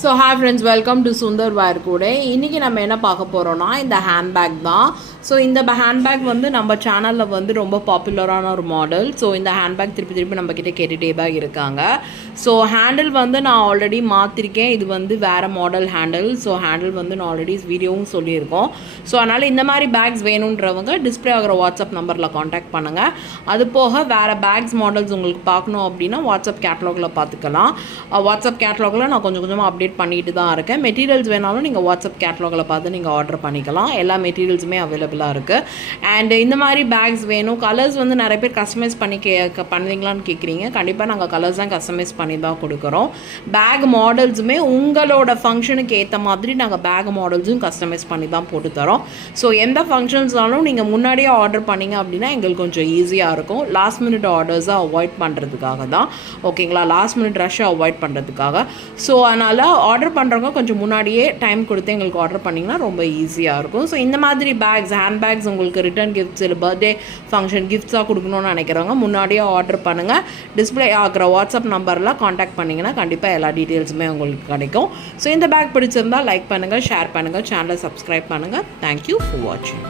So hi friends, welcome to Sundar வேர் கூட. இன்றைக்கி நம்ம என்ன பார்க்க போகிறோன்னா இந்த ஹேண்ட்பேக் தான். ஸோ இந்த ஹேண்ட்பேக் வந்து நம்ம சேனலில் வந்து ரொம்ப பாப்புலரான ஒரு மாடல். ஸோ இந்த ஹேண்ட்பேக் திருப்பி நம்மக்கிட்ட கேட்டுகிட்டே தான் இருக்காங்க. ஸோ ஹேண்டில் வந்து நான் ஆல்ரெடி மாற்றிருக்கேன். இது வந்து வேறு மாடல் ஹேண்டில். ஸோ ஹேண்டில் வந்து நான் ஆல்ரெடி வீடியோவும் சொல்லியிருக்கோம். ஸோ அதனால் இந்த மாதிரி பேக்ஸ் வேணுன்றவங்க டிஸ்பிளே ஆகிற வாட்ஸ்அப் நம்பரில் காண்டாக்ட் பண்ணுங்கள். அது போக வேறு பேக்ஸ் மாடல்ஸ் உங்களுக்கு பார்க்கணும் அப்படின்னா வாட்ஸ்அப் கேட்லாகில் பார்த்துக்கலாம். வாட்ஸ்அப் கேட்லாகில் நான் கொஞ்சமாக அப்டேட் பண்ணிட்டு தான் இருக்கேன். மெட்டீரியல்ஸ் வேணாலும் நீங்கள் வாட்ஸ்அப் கேட்லாகில் பார்த்து நீங்கள் ஆர்டர் பண்ணிக்கலாம். எல்லா மெட்டீரியல்ஸுமே அவைலபிளாக இருக்குது. அண்ட் இந்த மாதிரி பேக்ஸ் வேணும், கலர்ஸ் வந்து நிறைய பேர் கஸ்டமைஸ் பண்ணி பண்ணுவீங்களான்னு கேட்குறீங்க. கண்டிப்பாக நாங்கள் கலர்ஸ் தான் கஸ்டமைஸ் பண்ணி தான் கொடுக்குறோம். பேக் மாடல்ஸுமே உங்களோட ஃபங்க்ஷனுக்கு ஏற்ற மாதிரி நாங்கள் பேக் மாடல்ஸும் கஸ்டமைஸ் பண்ணி தான் போட்டு தரோம். ஸோ எந்த ஃபங்க்ஷன்ஸ்னாலும் நீங்கள் முன்னாடியே ஆர்டர் பண்ணிங்க அப்படின்னா எங்களுக்கு கொஞ்சம் ஈஸியாக இருக்கும். லாஸ்ட் மினிட் ஆர்டர்ஸை அவாய்ட் பண்ணுறதுக்காக தான், ஓகேங்களா? லாஸ்ட் மினிட் ரஷ்ஷை அவாய்ட் பண்ணுறதுக்காக. ஸோ அதனால் ஆர்டர் பண்ணுறவங்க கொஞ்சம் முன்னாடியே டைம் கொடுத்து எங்களுக்கு ஆர்டர் பண்ணிங்கன்னா ரொம்ப ஈஸியாக இருக்கும். ஸோ இந்த மாதிரி பேக்ஸ், ஹேண்ட் பேக்ஸ் உங்களுக்கு ரிட்டர்ன் கிஃப்ட்ஸ் இல்லை பர்த்டே ஃபங்க்ஷன் கிஃப்ட்ஸாக கொடுக்கணும்னு நினைக்கிறவங்க முன்னாடியே ஆர்டர் பண்ணுங்கள். டிஸ்பிளே ஆகிற வாட்ஸ்அப் நம்பரில் காண்டாக்ட் பண்ணிங்கன்னா கண்டிப்பாக எல்லா டீட்டெயில்ஸுமே உங்களுக்கு கிடைக்கும். ஸோ இந்த பேக் பிடிச்சிருந்தால் லைக் பண்ணுங்கள், ஷேர் பண்ணுங்கள், சேனலை சப்ஸ்கிரைப் பண்ணுங்கள். தேங்க்யூ ஃபார் வாட்சிங்.